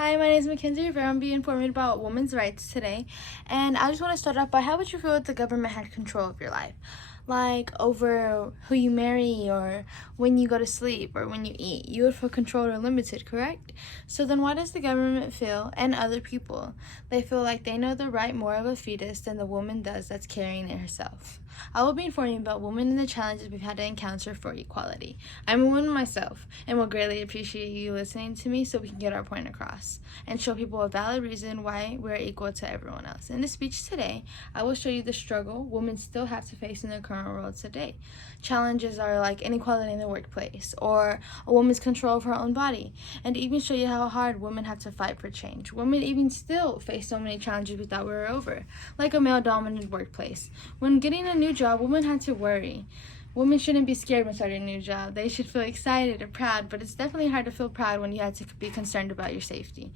Hi, my name is Mackenzie Rivera. I'm being informed about women's rights today. And I just want to start off by how would you feel if the government had control of your life? Like over who you marry or when you go to sleep or when you eat. You would feel controlled or limited, correct? So then why does the government feel, and other people, they feel like they know the right more of a fetus than the woman does that's carrying it herself? I will be informing you about women and the challenges we've had to encounter for equality. I'm a woman myself and will greatly appreciate you listening to me so we can get our point across and show people a valid reason why we're equal to everyone else. In this speech today, I will show you the struggle women still have to face in their current world today. Challenges are like inequality in the workplace or a woman's control of her own body, and even show you how hard women have to fight for change. Women even still face so many challenges we thought we were over, like a male-dominated workplace. When getting a new job, women had to worry. Women shouldn't be scared when starting a new job. They should feel excited or proud, but it's definitely hard to feel proud when you had to be concerned about your safety.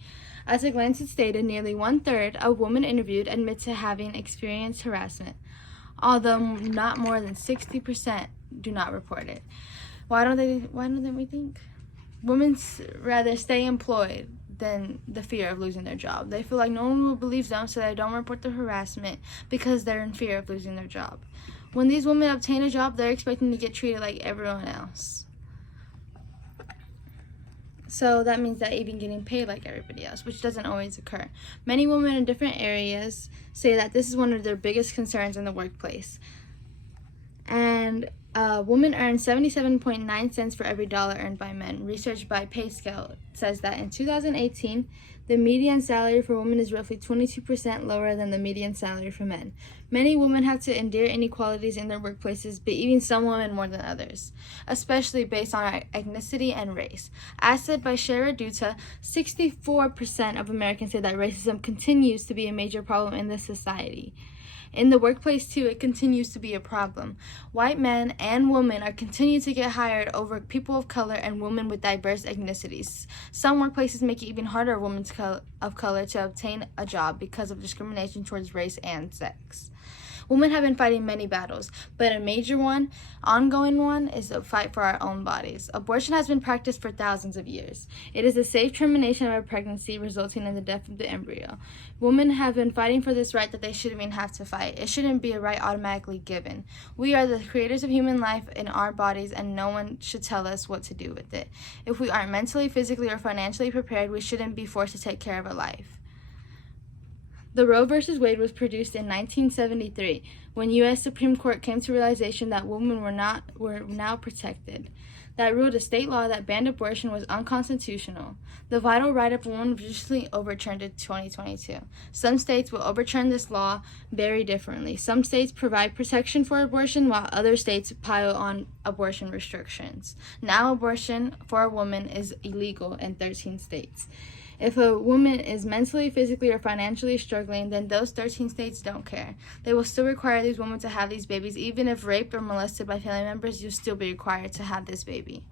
As The Lancet stated, nearly one-third of women interviewed admit to having experienced harassment, although not more than 60% do not report it. Why don't we think? Women rather stay employed than the fear of losing their job. They feel like no one will believe them, so they don't report the harassment because they're in fear of losing their job. When these women obtain a job, they're expecting to get treated like everyone else. So that means that even getting paid like everybody else, which doesn't always occur. Many women in different areas say that this is one of their biggest concerns in the workplace. And women earn 77.9 cents for every dollar earned by men. Research by PayScale says that in 2018, the median salary for women is roughly 22% lower than the median salary for men. Many women have to endure inequalities in their workplaces, but even some women more than others, especially based on ethnicity and race. As said by Shara Dutta, 64% of Americans say that racism continues to be a major problem in this society. In the workplace, too, it continues to be a problem. White men and women are continuing to get hired over people of color and women with diverse ethnicities. Some workplaces make it even harder for women of color to obtain a job because of discrimination towards race and sex. Women have been fighting many battles, but a major one, ongoing one, is the fight for our own bodies. Abortion has been practiced for thousands of years. It is the safe termination of a pregnancy resulting in the death of the embryo. Women have been fighting for this right that they shouldn't even have to fight. It shouldn't be a right automatically given. We are the creators of human life in our bodies, and no one should tell us what to do with it. If we aren't mentally, physically, or financially prepared, we shouldn't be forced to take care of a life. The Roe v. Wade was produced in 1973 when U.S. Supreme Court came to realization that women were now protected. That ruled a state law that banned abortion was unconstitutional. The vital right of a woman was recently overturned in 2022. Some states will overturn this law very differently. Some states provide protection for abortion, while other states pile on abortion restrictions. Now abortion for a woman is illegal in 13 states. If a woman is mentally, physically, or financially struggling, then those 13 states don't care. They will still require these women to have these babies. Even if raped or molested by family members, you'll still be required to have this baby.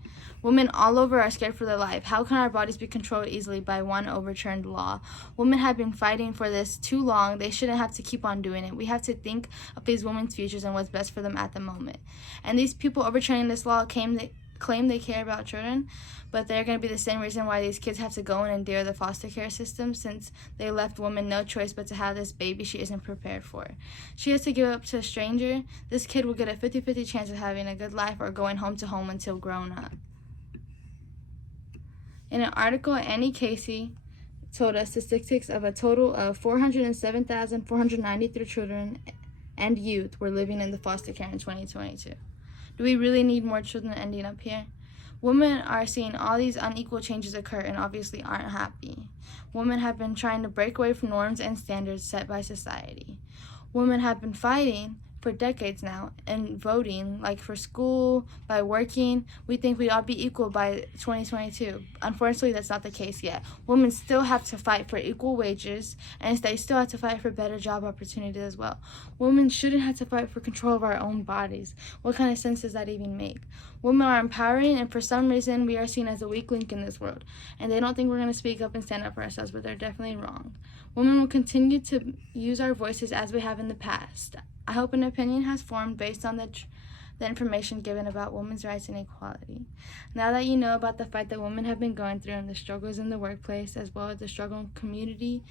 Women all over are scared for their life. How can our bodies be controlled easily by one overturned law? Women have been fighting for this too long. They shouldn't have to keep on doing it. We have to think of these women's futures and what's best for them at the moment. And these people overturning this law claim they care about children, but they're going to be the same reason why these kids have to go and endure the foster care system, since they left women no choice but to have this baby she isn't prepared for. She has to give up to a stranger. This kid will get a 50-50 chance of having a good life or going home to home until grown up. In an article, Annie Casey told us statistics of a total of 407,493 children and youth were living in the foster care in 2022. Do we really need more children ending up here? Women are seeing all these unequal changes occur and obviously aren't happy. Women have been trying to break away from norms and standards set by society. Women have been fighting for decades now and voting, like for school, by working. We think we ought to be equal by 2022. Unfortunately, that's not the case yet. Women still have to fight for equal wages, and they still have to fight for better job opportunities as well. Women shouldn't have to fight for control of our own bodies. What kind of sense does that even make? Women are empowering, and for some reason, we are seen as a weak link in this world. And they don't think we're going to speak up and stand up for ourselves, but they're definitely wrong. Women will continue to use our voices as we have in the past. I hope an opinion has formed based on the information given about women's rights and equality. Now that you know about the fight that women have been going through and the struggles in the workplace, as well as the struggle in community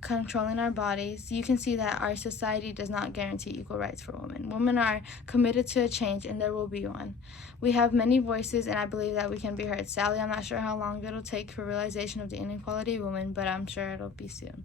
controlling our bodies, you can see that our society does not guarantee equal rights for women. Women are committed to a change, and there will be one. We have many voices, and I believe that we can be heard. Sadly, I'm not sure how long it'll take for realization of the inequality of women, but I'm sure it'll be soon.